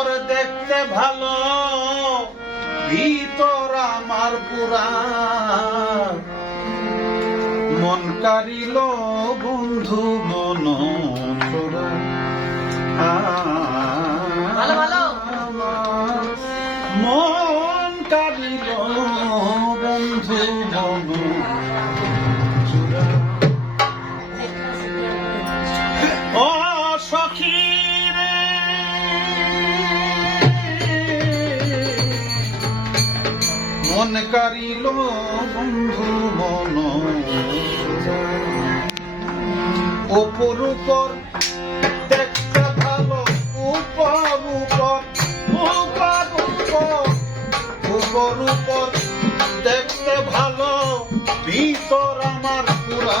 তোর দেখতে ভালো ভিতর আমার পুরা। মন কারিল বন্ধু মন তোরা আ মন কারিল বন্ধু মন। ওপর উপর দেখতে ভালো উপর উপর ভিতর আমার পুরা।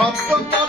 Up the